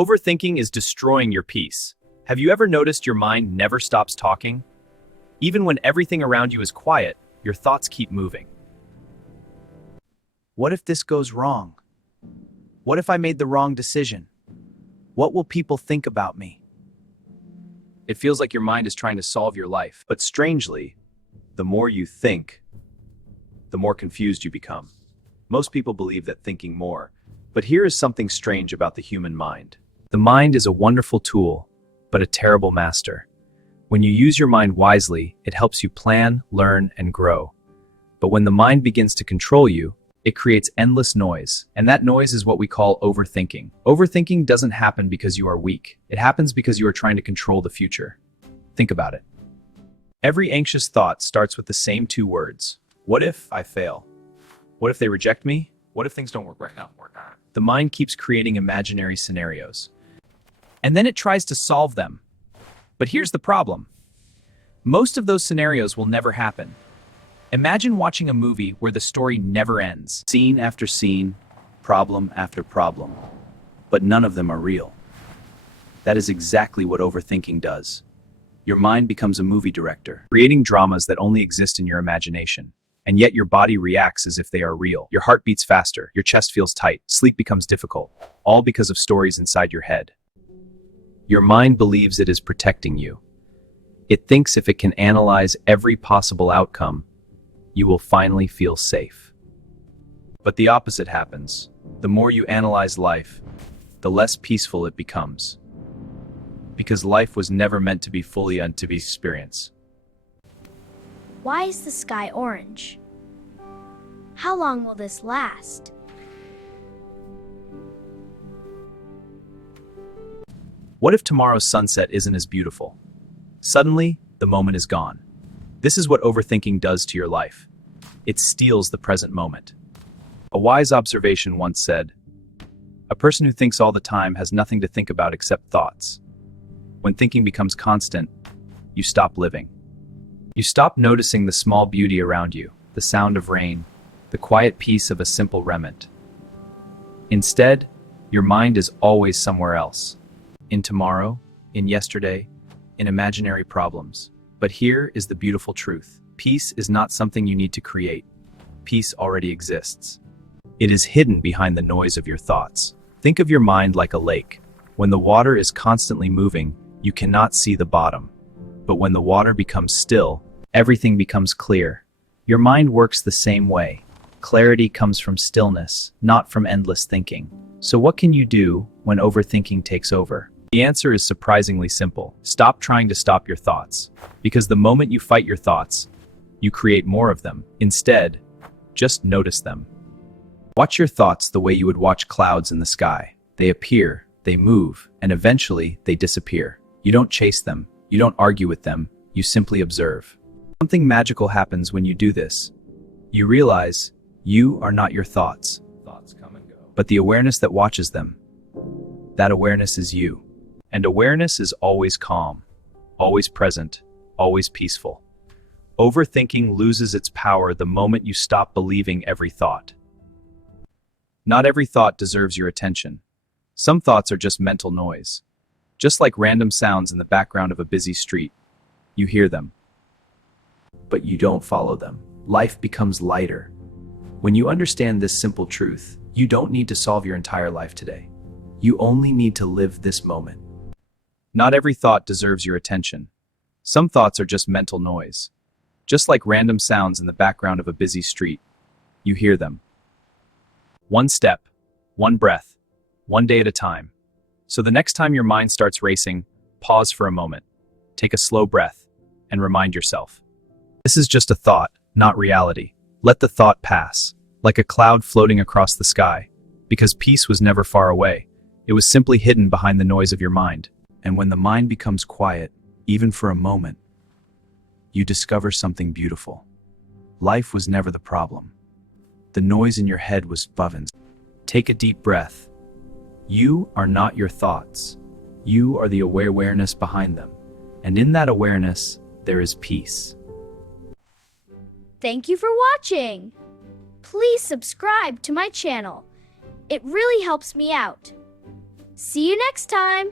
Overthinking is destroying your peace. Have you ever noticed your mind never stops talking? Even when everything around you is quiet, your thoughts keep moving. What if this goes wrong? What if I made the wrong decision? What will people think about me? It feels like your mind is trying to solve your life, but strangely, the more you think, the more confused you become. Most people believe that thinking more, but here is something strange about the human mind. The mind is a wonderful tool, but a terrible master. When you use your mind wisely, it helps you plan, learn, and grow. But when the mind begins to control you, it creates endless noise, and that noise is what we call overthinking. Overthinking doesn't happen because you are weak. It happens because you are trying to control the future. Think about it. Every anxious thought starts with the same two words. What if I fail? What if they reject me? What if things don't work out? The mind keeps creating imaginary scenarios, and then it tries to solve them. But here's the problem. Most of those scenarios will never happen. Imagine watching a movie where the story never ends. Scene after scene, problem after problem. But none of them are real. That is exactly what overthinking does. Your mind becomes a movie director, creating dramas that only exist in your imagination. And yet your body reacts as if they are real. Your heart beats faster, your chest feels tight, sleep becomes difficult, all because of stories inside your head. Your mind believes it is protecting you. It thinks if it can analyze every possible outcome, you will finally feel safe. But the opposite happens. The more you analyze life, the less peaceful it becomes. Because life was never meant to be fully experienced. Why is the sky orange? How long will this last? What if tomorrow's sunset isn't as beautiful? Suddenly, the moment is gone. This is what overthinking does to your life. It steals the present moment. A wise observation once said, "A person who thinks all the time has nothing to think about except thoughts." When thinking becomes constant, you stop living. You stop noticing the small beauty around you, the sound of rain, the quiet peace of a simple remnant. Instead, your mind is always somewhere else. In tomorrow, in yesterday, in imaginary problems. But here is the beautiful truth. Peace is not something you need to create. Peace already exists. It is hidden behind the noise of your thoughts. Think of your mind like a lake. When the water is constantly moving, you cannot see the bottom. But when the water becomes still, everything becomes clear. Your mind works the same way. Clarity comes from stillness, not from endless thinking. So what can you do when overthinking takes over? The answer is surprisingly simple. Stop trying to stop your thoughts. Because the moment you fight your thoughts, you create more of them. Instead, just notice them. Watch your thoughts the way you would watch clouds in the sky. They appear, they move, and eventually they disappear. You don't chase them. You don't argue with them. You simply observe. Something magical happens when you do this. You realize you are not your thoughts. Thoughts come and go. But the awareness that watches them. That awareness is you. And awareness is always calm, always present, always peaceful. Overthinking loses its power the moment you stop believing every thought. Not every thought deserves your attention. Some thoughts are just mental noise. Just like random sounds in the background of a busy street. You hear them, but you don't follow them. Life becomes lighter. When you understand this simple truth, you don't need to solve your entire life today. You only need to live this moment. Not every thought deserves your attention. Some thoughts are just mental noise. Just like random sounds in the background of a busy street. You hear them. One step, one breath, one day at a time. So the next time your mind starts racing, pause for a moment. Take a slow breath and remind yourself. This is just a thought, not reality. Let the thought pass, like a cloud floating across the sky. Because peace was never far away. It was simply hidden behind the noise of your mind. And when the mind becomes quiet, even for a moment, you discover something beautiful. Life was never the problem. The noise in your head was buvins. Take a deep breath. You are not your thoughts. You are the awareness behind them. And in that awareness, there is peace. Thank you for watching. Please subscribe to my channel. It really helps me out. See you next time!